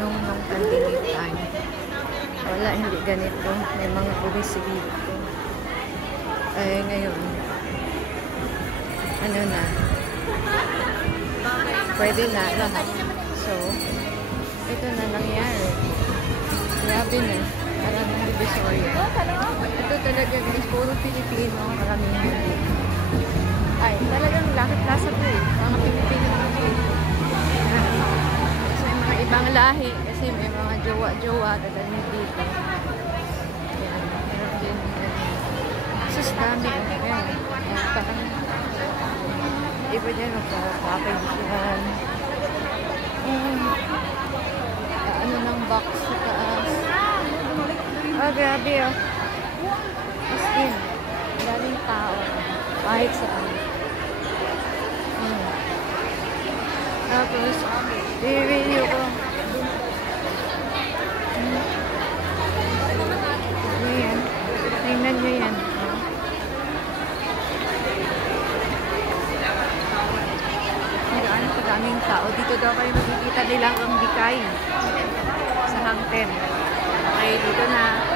nung pandemic time. Wala, hindi ganito. May mga pulis dito. Eh, ngayon, ano na, pwede na lahat. So, ito na nangyari. Grabe na. Parang Divisoria. Ito talaga guys, puro Pilipino ang karamihan. Ay, talagang lakit-lasa po eh. Mga Pilipino po eh. Kasi mga ibang lahi, kasi may mga jowa-jowa dadalhin dito. Ayan, meron din. Sus, dami. Ayan, parang iba dyan magpapakailan. Ano ng box sa taas. Ah, grabe oh. As in, daming tao. Kahit saan. Tapos, i-review ko. Ayan. Tingnan nyo yan. Gaano kadaming tao. Dito daw kayo makikita nilang ang bikay sa hangten. Okay, dito na.